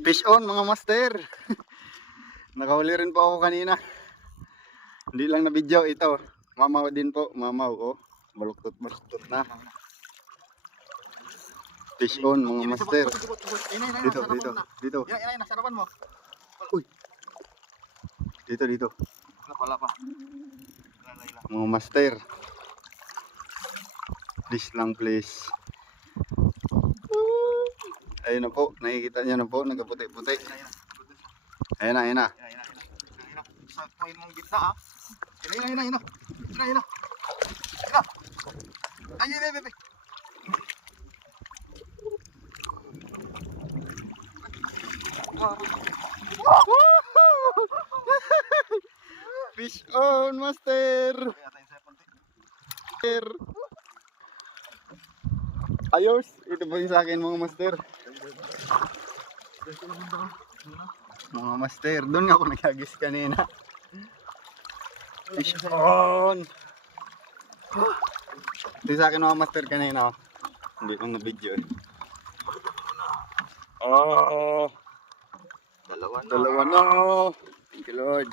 Fish on mga master. Nakahuli rin po ako kanina. Hindi lang na video ito. Mamaw din po, mamaw oh. Baluktot na. Fish on mga master. Dito. Yan, nasa harapan mo. Uy. Dito. Wala pa. Mga master. Please lang please. Ayun na po, nakikita niyo na po, nagkaputi-puti. Ayun na. Sa point mong gitna ah. Ayun. Ayun. Fish on master. Ayos, ito po yung sa akin mga master. Mga master, doon ako nagagis kanina. Fish on. Ito sa akin mga master kanina. Hindi ko na video eh. Oh, dalawa na. Thank you Lord.